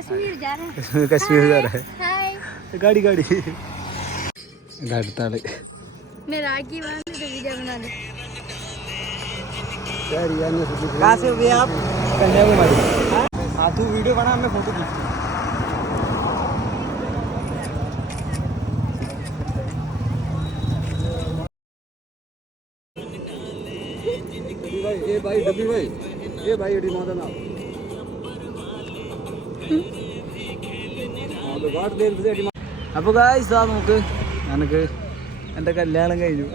कश्मीर जा रहे हैं। कश्मीर जा रहा है। गाड़ी गाड़ी। गाड़ी ताले मेरा आगे वाला तो वीडियो बना ले यार यार मैं कहाँ से हुए आप? कन्याकुमारी। हाँ तू वीडियो बना मैं फ़ोटो खींचता भाई ये भाई डब्बी भाई। ये भाई एडी माता नाम। അപ്പോൾ ഗായ്സ് ആ നോക്ക് എനിക്ക് എന്റെ കല്യാണം കഴിഞ്ഞു.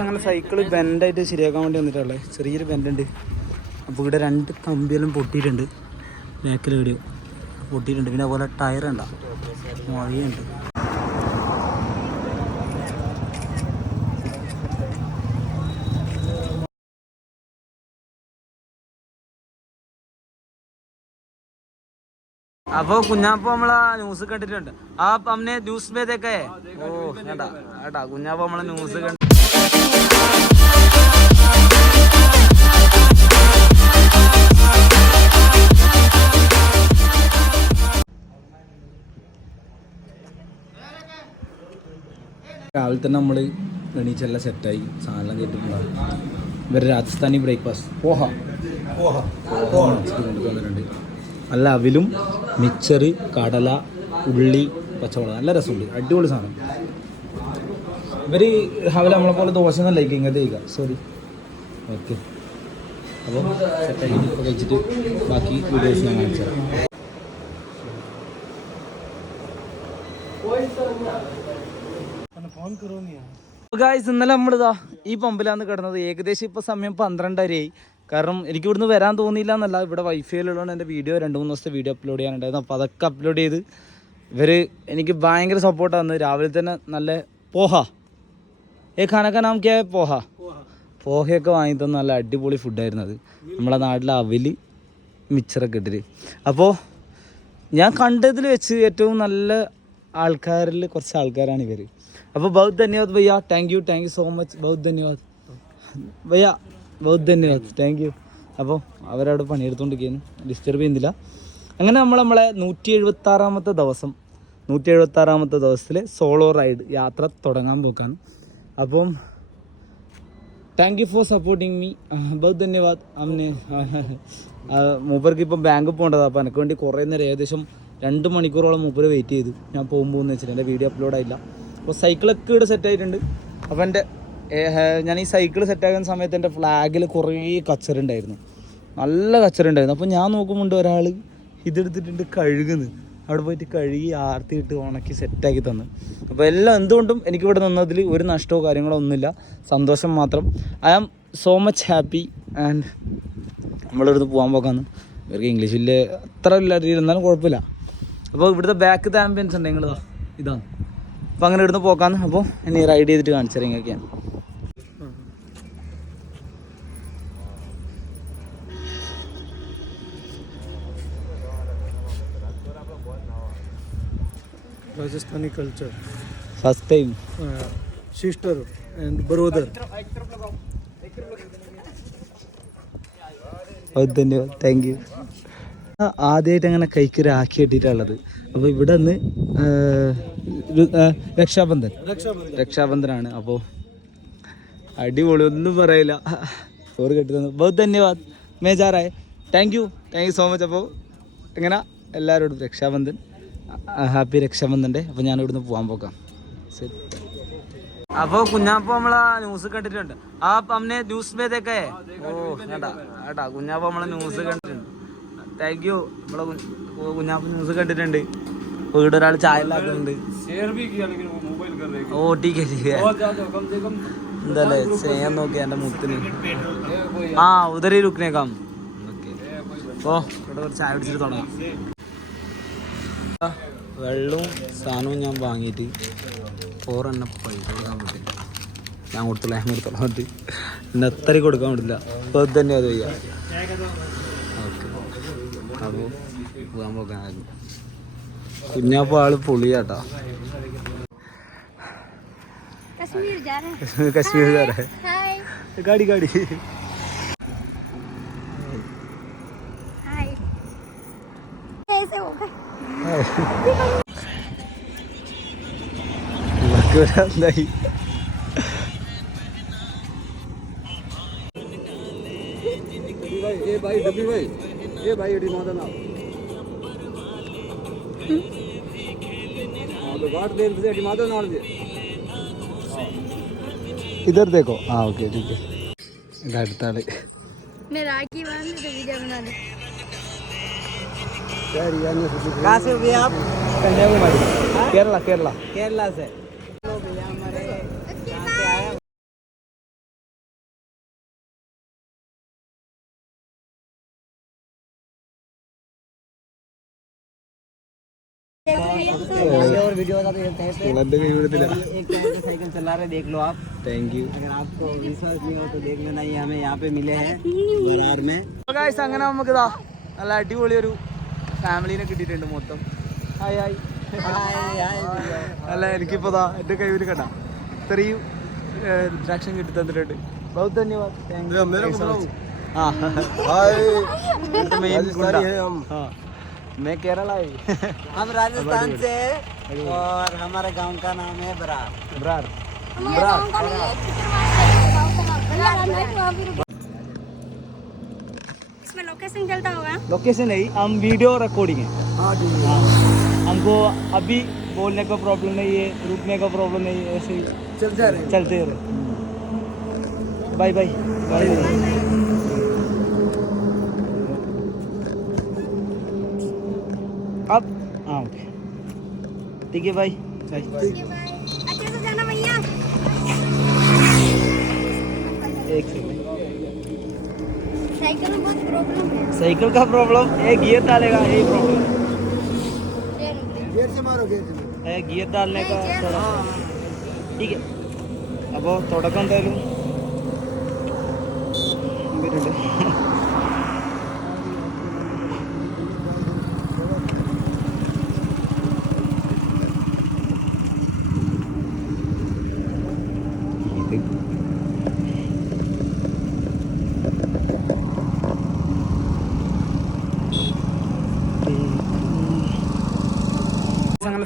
അങ്ങനെ സൈക്കിൾ ബെൻഡായിട്ട് ശരിയാക്കാൻ വേണ്ടി വന്നിട്ടുള്ളത്. ചെറിയൊരു ബെൻഡുണ്ട് അപ്പോൾ ഇവിടെ രണ്ട് കമ്പിയെല്ലാം പൊട്ടിയിട്ടുണ്ട്. ബാക്കിൽ വീഡിയോ പൊട്ടിയിട്ടുണ്ട്. പിന്നെ അതുപോലെ ടയർ ഉണ്ടോ മഴയുണ്ട്. അപ്പൊ കുഞ്ഞാപ്പ നമ്മളെ ന്യൂസ് കണ്ടിട്ടുണ്ട്. ആ അമ്മനെ ന്യൂസ് മേതൊക്കെ ഓ കേട്ടാ കേട്ടാ കുഞ്ഞാപ്പ നമ്മളെ ന്യൂസ് കണ്ട്. രാവിലെ തന്നെ നമ്മൾ എണീച്ചെല്ലാം സെറ്റായി സാധനം കേട്ടിട്ടുണ്ടാവും ഇവരെ രാജസ്ഥാനി ബ്രേക്ക്ഫാസ്റ്റ് പോഹ. പോഹ. കൊണ്ടുവന്നിട്ടുണ്ട്. നല്ല അവിലും മിച്ചറ് കടല ഉള്ളി പച്ചമുളക്. നല്ല രസമുണ്ട്. അടിപൊളി സാധനം. ഇവർ രാവിലെ നമ്മളെ പോലെ ദോശ ഇങ്ങനത്തെ ചെയ്യുക സോറി ഓക്കെ അപ്പോൾ കഴിച്ചിട്ട് ബാക്കി വീഡിയോസ് ഞാൻ കാണിച്ചു തരാം. ഗായ്സ് ഇന്നലെ നമ്മളിതാ ഈ പമ്പിലാണ് കിടന്നത് ഏകദേശം ഇപ്പോൾ സമയം പന്ത്രണ്ടരയായി. കാരണം എനിക്ക് ഇവിടുന്ന് വരാൻ തോന്നിയില്ല എന്നല്ല. ഇവിടെ വൈഫൈ ഉള്ളതുകൊണ്ട് എന്റെ വീഡിയോ രണ്ട് മൂന്ന് ദിവസത്തെ വീഡിയോ അപ്ലോഡ് ചെയ്യാനുണ്ടായിരുന്നു. അപ്പോൾ അതൊക്കെ അപ്ലോഡ് ചെയ്ത് ഇവർ എനിക്ക് ഭയങ്കര സപ്പോർട്ടാണ് രാവിലെ തന്നെ നല്ല പോഹ. ഏ ഖാനക്ക നാം കേ? പോഹ. പോഹയൊക്കെ വാങ്ങി തന്ന നല്ല അടിപൊളി ഫുഡായിരുന്നു അത്. നമ്മളെ നാട്ടിലെ അവൽ മിച്ചറൊക്കെ ഇട്ടിട്ട്. അപ്പോൾ ഞാൻ കണ്ടതിൽ വെച്ച് ഏറ്റവും നല്ല ആൾക്കാരിൽ കുറച്ച് ആൾക്കാരാണ് ഇവർ അപ്പോൾ ബൗദ്ധ് ധന്യവാദ് ഭയ്യ thank you thank you so much ബൗദ്ധ് ധന്യവാദ് ഭയ്യ ബഹുത് ധന്യവാദ്. താങ്ക് യു അപ്പോൾ അവരവിടെ പണിയെടുത്തുകൊണ്ടിരിക്കുന്നു ഡിസ്റ്റർബ് ചെയ്യുന്നില്ല. അങ്ങനെ നമ്മൾ നമ്മളെ നൂറ്റി എഴുപത്തി ആറാമത്തെ ദിവസം നൂറ്റി എഴുപത്തി ആറാമത്തെ ദിവസത്തിൽ സോളോ റൈഡ് യാത്ര തുടങ്ങാൻ പോക്കാണ്. അപ്പം thank you for supporting me ബഹുത് ധന്യവാദ്. അമ്മനെ മൂപ്പർക്ക് ഇപ്പം ബാങ്ക് പോകേണ്ടതാണ് അപ്പോൾ എനിക്ക് വേണ്ടി കുറേ നേരം ഏകദേശം രണ്ട് മണിക്കൂറോളം മൂപ്പര് വെയിറ്റ് ചെയ്തു. ഞാൻ പോകുമ്പോൾ എന്ന് വെച്ചിട്ട് എന്റെ വീഡിയോ അപ്ലോഡ് ആയില്ല. അപ്പോൾ സൈക്കിളൊക്കെ ഇവിടെ സെറ്റ് ആയിട്ടുണ്ട്. അപ്പോൾ എന്റെ ഞാൻ ഈ സൈക്കിൾ സെറ്റാക്കുന്ന സമയത്ത് എന്റെ ഫ്ലാഗിൽ കുറേ കച്ചറുണ്ടായിരുന്നു നല്ല കച്ചറുണ്ടായിരുന്നു അപ്പോൾ ഞാൻ നോക്കുമ്പോൾ ഒരാൾ ഇതെടുത്തിട്ടുണ്ട് കഴുകുന്നത് അവിടെ പോയിട്ട് കഴുകി ആർത്തിയിട്ട് ഉണക്കി സെറ്റാക്കി തന്നു. അപ്പോൾ എല്ലാം എന്തുകൊണ്ടും എനിക്കിവിടെ നിന്നതിൽ ഒരു നഷ്ടമോ കാര്യങ്ങളോ ഒന്നുമില്ല. സന്തോഷം മാത്രം. I am so much happy and നമ്മളിവിടുന്ന് പോകാൻ പോക്കാന്ന്. ഇവർക്ക് ഇംഗ്ലീഷിൽ അത്ര ഇല്ലാത്ത എന്നാലും കുഴപ്പമില്ല. അപ്പോൾ ഇവിടുത്തെ ബാക്ക് ആംബിയൻസ് ഉണ്ട് നിങ്ങൾ ഇതാണ് അപ്പോൾ അങ്ങനെ ഇവിടുന്ന് പോക്കാന്ന്. അപ്പോൾ ഇനി റൈഡ് ചെയ്തിട്ട് കാണിച്ചു തരാം ഇങ്ങനെയൊക്കെയാണ്. Rajasthani culture, first time uh, sister and brother. ധന്യവാദ് താങ്ക് യു ആദ്യമായിട്ട് അങ്ങനെ കൈക്കര ആക്കി അപ്പോൾ ഇവിടെ നിന്ന് രക്ഷാബന്ധൻ. രക്ഷാബന്ധനാണ്. അപ്പോൾ അടിപൊളി ഒന്നും പറയില്ല. ചോറ് കെട്ടി തന്നു ബഹുത് ധന്യവാദ്. മേജാറായ. Thank you thank you so much അപ്പോൾ എങ്ങനെ എല്ലാവരോടും രക്ഷാബന്ധൻ. ഹാപ്പി രക്ഷാബന്ധന്റെ. അപ്പോൾ ഞാൻ ഇവിടുന്ന് പോകാൻ പോക്കാം ശരി അപ്പോൾ കുഞ്ഞാപ്പ നമ്മളെ ന്യൂസ് കണ്ടിട്ടുണ്ട്. ആ അമ്മനെ ന്യൂസ് മേതൊക്കെ ഓ കേട്ടാ കേട്ടാ കുഞ്ഞാപ്പ നമ്മളെ ന്യൂസ് കണ്ടിട്ടുണ്ട്. താങ്ക് യു നമ്മളെ കുഞ്ഞാപ്പ ന്യൂസ് കണ്ടിട്ടുണ്ട്. വീട് ഒരാൾ ചായ ഉണ്ടാക്കുന്നുണ്ട്. ഓ ടീക്ക് എന്തല്ലേ ചെയ്യാൻ നോക്കി എന്റെ മുത്തിന്. ആ ഉദരി രുക്കിനേക്കാം അപ്പോൾ ഇവിടെ ചായ പിടിച്ചിട്ട് തുടങ്ങാം. വെള്ളവും സാധനവും ഞാൻ വാങ്ങിയിട്ട് ഫോറെണ്ണ പൈസ കൊടുക്കാൻ പറ്റില്ല ഞാൻ കൊടുത്തില്ല ഞാൻ കൊടുത്തോളാൻ പറ്റി എന്നെ അത്രയും കൊടുക്കാൻ പറ്റില്ല. അപ്പോൾ ഇത് തന്നെ അത് വയ്യ ഓക്കെ. അപ്പോൾ പോകാൻ പോകാനായിരുന്നു കുഞ്ഞാപ്പോൾ ആൾ പൊളിയാട്ടാ. കശ്മീർ സാറേ ഗാഡി ഗാഡി Hi. Hi. इधर देखो। हाँ ओके ठीक है। राखी बाँध तो वीडियो बना दे। कहाँ से हो भैया आप കന്യാകുമാരി കേരള കേരള केरला से लो भैया हमारे कहाँ से आए आगे और वीडियो बता देते हैं पे എൻ്റെ കൈ വിടത്തില്ല एक टाइम पे साइकिल चला रहे देख लो आप താങ്ക് യു अगर आपको विश्वास नहीं हो तो देख लेना ये हमें यहाँ पे मिले हैं बरार में ഗായ്സ് അങ്ങനെ നമുക്ക് ഇതാ നല്ല അടിപൊളി ഒരു ഫാമിലീനെ കിട്ടിയിട്ടുണ്ട് മൊത്തം ഹായ് ഹായ് അല്ല എനിക്കിപ്പോ ദാ എൻ്റെ കയ്യിൽ കണ്ട ഇത്രയും രുദ്രാക്ഷം കിട്ടി തന്നിട്ടുണ്ട് ബഹുത് ധന്യവാദ് താങ്ക് യു हाँ मेन गुंडा हाँ मैं केरला ही हम राजस्थान से हैं और हमारे गांव का नाम है बरार ब्रार इसमें लोकेशन चलता होगा? लोकेशन नहीं हम वीडियो रिकॉर्डिंग है। हाँ हाँ। हमको अभी बोलने का प्रॉब्लम नहीं है रुकने का प्रॉब्लम नहीं है ऐसे ही चल जा रहे। चलते रहे। बाय बाय बाय अब हाँ ओके ठीक है भाई बाय अच्छे से जाना भैया। एक सेकंड साइकिल में बहुत प्रॉब्लम है साइकिल का प्रॉब्लम ये गियर डालेगा यही प्रॉब्लम गेर से मारो गेर से है गियर डालने का थोड़ा ठीक है അപ്പോൾ തുടക്കം എന്തായാലും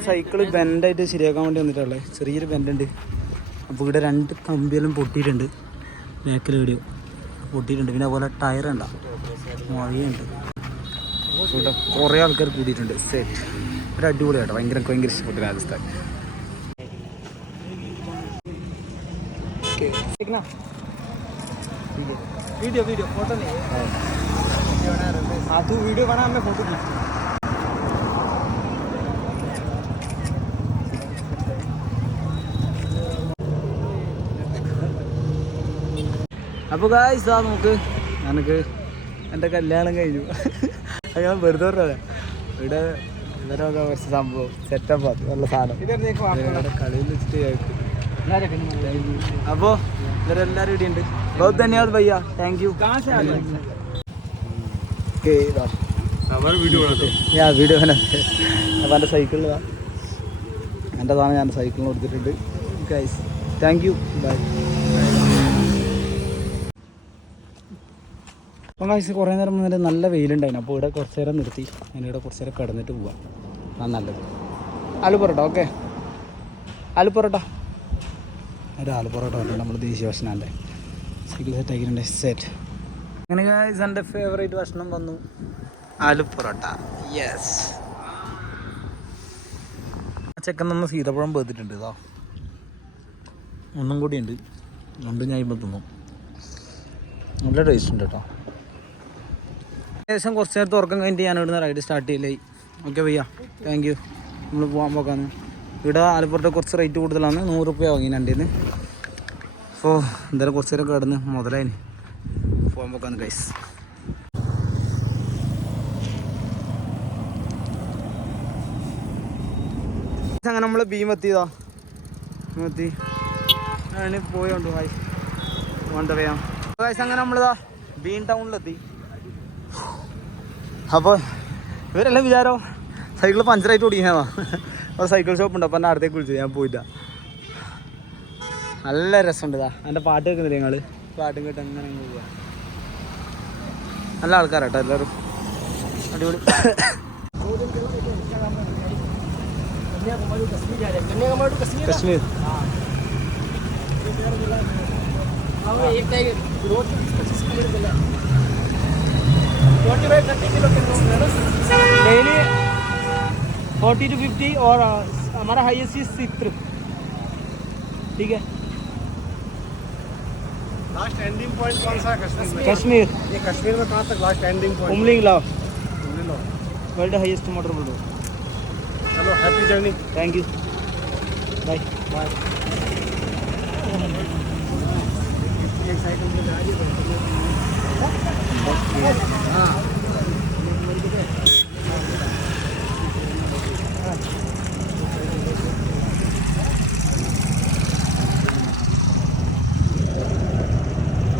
അങ്ങനെ സൈക്കിള് ബെൻഡായിട്ട് ശരിയാക്കാൻ വേണ്ടി വന്നിട്ടുള്ളത് ചെറിയൊരു ബെൻഡുണ്ട് അപ്പോൾ ഇവിടെ രണ്ട് കമ്പിയെല്ലാം പൊട്ടിയിട്ടുണ്ട് ബാക്കിൽ വീഡിയോ പൊട്ടിയിട്ടുണ്ട് പിന്നെ അതുപോലെ ടയർ ഉണ്ട മഴയുണ്ട് ഇവിടെ കുറേ ആൾക്കാർ കൂടിയിട്ടുണ്ട് സെറ്റ് ഒരു അടിപൊളിയാട്ടോ ഭയങ്കര എനിക്ക് ഭയങ്കര ഇഷ്ടപ്പെട്ടു രാജസ്ഥാൻ वीडियो वीडियो फोटो नहीं हाँ तू वीडियो बना मैं फोटो खींच അപ്പോൾ ഗായ്സ് ആ നമുക്ക് എനിക്ക് എന്റെ കല്യാണം കഴിഞ്ഞു. അത് ഞാൻ വെറുതെ പറഞ്ഞതാ. ഇവിടെ ഇവരൊക്കെ കുറച്ച് സംഭവം സെറ്റപ്പ് അത് നല്ല സാധനം. കളിയിൽ വെച്ചിട്ട് അപ്പോൾ ഇവരെല്ലാവരും ഇവിടെ ഉണ്ട്. ബഹുത് ധന്യവാദ് ഭയ്യ താങ്ക് യു ഞാൻ വീഡിയോ അപ്പം എന്റെ സൈക്കിളിൽ എന്റെ സാധനം ഞാൻ സൈക്കിളിന് കൊടുത്തിട്ടുണ്ട്. ഗൈസ് താങ്ക് യു ബൈ അപ്പം കാശ് കുറേ നേരം വന്നിട്ട് നല്ല വെയിലുണ്ടായിരുന്നു. അപ്പോൾ ഇവിടെ കുറച്ച് നേരം നിർത്തി. ഇവിടെ കുറച്ച് നേരം കിടന്നിട്ട് പോവാം. ആ നല്ലത്. ആലു പൊറോട്ട ഓക്കെ ആലു പൊറോട്ട. ഒരു ആലു പൊറോട്ട ഉണ്ട് നമ്മൾ ദേശീയ ഭക്ഷണമല്ലേ സൈക്കിൾ സെറ്റ് ആക്കിയിട്ടുണ്ട്. സെറ്റ് അങ്ങനെ guys, എന്റെ ഫേവറേറ്റ് ഭക്ഷണം വന്നു ആലു പൊറോട്ട. യെസ് ചെക്കൻ തന്ന സീതപ്പഴം പേത്തിട്ടുണ്ട് ഇതാ ഒന്നും കൂടി ഉണ്ട് രണ്ടും ഞാൻ ഇപ്പോൾ തിന്നു. നല്ല ടേസ്റ്റ് ഉണ്ട് കേട്ടോ ഏകദേശം കുറച്ച് നേരത്തെ ഉറക്കം കഴിഞ്ഞിട്ട് ഞാൻ ഇവിടുന്ന് റൈഡ് സ്റ്റാർട്ട് ചെയ്യില്ലേ ഓക്കെ ഭയ്യ താങ്ക് യു നമ്മൾ പോകാൻ പോക്കാന്ന് ഇവിടെ ആലപ്പുറത്തെ കുറച്ച് റേറ്റ് കൂടുതലാണ്. നൂറ് റുപ്യ വാങ്ങി നിന്ന് അപ്പോൾ എന്തായാലും കുറച്ച് നേരം കിടന്ന് മുതലായിന്. പോകാൻ പോക്കാന്ന് ഗൈസ് അങ്ങനെ നമ്മൾ ബീം എത്തിയതാ. ബീം എത്തി. ഞാൻ പോയോണ്ട് ഹായ് എന്താ പറയാം ഗൈസ് അങ്ങനെ നമ്മളിതാ ബീൻ ടൗണിലെത്തി അപ്പോൾ ഇവരെല്ലാം വിചാരം സൈക്കിൾ പഞ്ചറായിട്ട് ഓടിക്കുന്നതാ അപ്പോൾ സൈക്കിൾ ഷോപ്പ് ഉണ്ട് അപ്പോൾ എന്നെ അടുത്തേക്ക് വിളിച്ചു ഞാൻ പോയില്ല. നല്ല രസമുണ്ട് ഇതാ. എന്റെ പാട്ട് കേൾക്കുന്നില്ല ഞങ്ങൾ പാട്ടും കേട്ട് അങ്ങനെ അങ്ങ് പോവുക നല്ല ആൾക്കാരാട്ടോ എല്ലാവരും. അടിപൊളി. डेली फोर्टी टू फिफ्टी और हमारा हाईएस्ट इज़ चित्र ठीक है? लास्ट एंडिंग पॉइंट कौन सा है कश्मीर में? कश्मीर। ये कश्मीर में कहाँ तक last ending point Umling La world highest motor बोलो। चलो happy journey thank you bye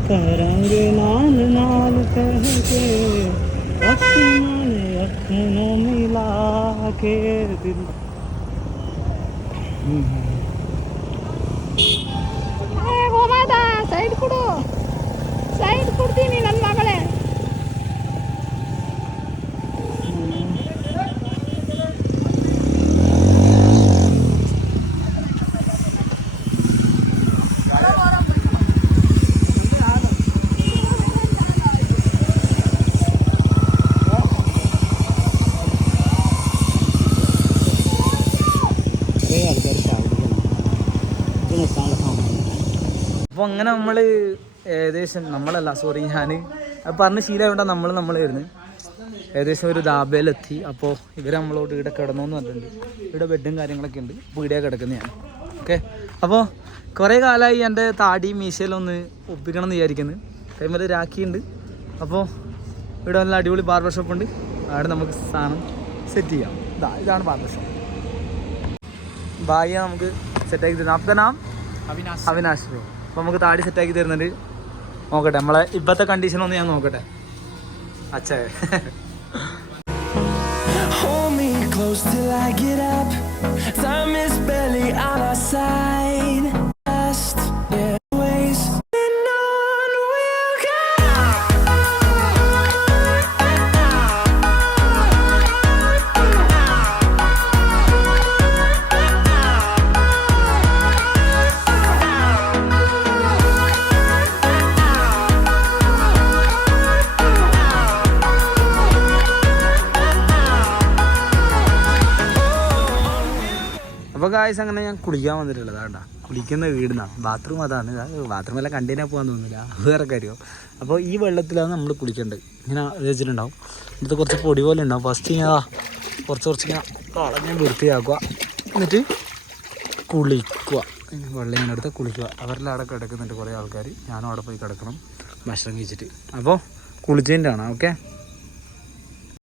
करेंगे नाल नाल कह के अख ने अपनों मिला के दिल। അപ്പോൾ അങ്ങനെ നമ്മൾ ഏകദേശം നമ്മളല്ല സോറി ഞാൻ പറഞ്ഞ ശീലമായോണ്ടാണ് നമ്മൾ നമ്മൾ വരുന്നത് ഏകദേശം ഒരു ദാബയിലെത്തി അപ്പോൾ ഇവർ നമ്മളോട് ഇവിടെ കിടന്നു എന്ന് പറഞ്ഞിട്ടുണ്ട്. ഇവിടെ ബെഡും കാര്യങ്ങളൊക്കെ ഉണ്ട്. അപ്പോൾ ഇവിടെ കിടക്കുന്നതാണ്. ഓക്കെ? അപ്പോൾ കുറേ കാലമായി എന്റെ താടി മീശയിലും ഒന്ന് ഒപ്പിക്കണം എന്ന് വിചാരിക്കുന്നു. ടൈമിൽ രാഖിയുണ്ട്. അപ്പോൾ ഇവിടെ നല്ല അടിപൊളി ബാർബർ ഷോപ്പ് ഉണ്ട്. അവിടെ നമുക്ക് സാധനം സെറ്റ് ചെയ്യാം. ഇതാ ഇതാണ് ബാർബർ ഷോപ്പ്. ഭാഗ്യ നമുക്ക് സെറ്റാക്കി തരുന്നത് അപ്പം നാം? അവിനാശ്. ബ്രോ അപ്പം നമുക്ക് താടി സെറ്റാക്കി തരുന്നുണ്ട്. നോക്കട്ടെ നമ്മളെ ഇപ്പോഴത്തെ കണ്ടീഷൻ ഒന്ന് ഞാൻ നോക്കട്ടെ. അച്ഛേ. Close till I get up. Time is barely on our side. Guys അങ്ങനെ ഞാൻ കുളിക്കാൻ വന്നിട്ടുള്ളത്. കേട്ടോ കുളിക്കുന്ന വീടിനാണ് ബാത്റൂം അതാണ്. ബാത്റൂം എല്ലാം കണ്ടിനാ പോകാൻ തോന്നുന്നില്ല. വേറെ കാര്യമോ അപ്പോൾ ഈ വെള്ളത്തിലാണ് നമ്മൾ കുളിക്കേണ്ടത്. ഇങ്ങനെ വെച്ചിട്ടുണ്ടാവും. എന്നിട്ട് കുറച്ച് പൊടി പോലെ ഉണ്ടാവും. ഫസ്റ്റ് ഞാൻ കുറച്ച് കുറച്ച് ഇങ്ങനെ കളഞ്ഞ് വൃത്തിയാക്കുക. എന്നിട്ട് കുളിക്കുക. വെള്ളം ഇങ്ങനെ എടുത്ത് കുളിക്കുക. അവരെല്ലാം അവിടെ കിടക്കുന്നുണ്ട് കുറേ ആൾക്കാർ ഞാനും അവിടെ പോയി കിടക്കണം. ഭക്ഷണം കഴിച്ചിട്ട്. അപ്പോൾ കുളിച്ചതിന്റെ ആണ് ഓക്കെ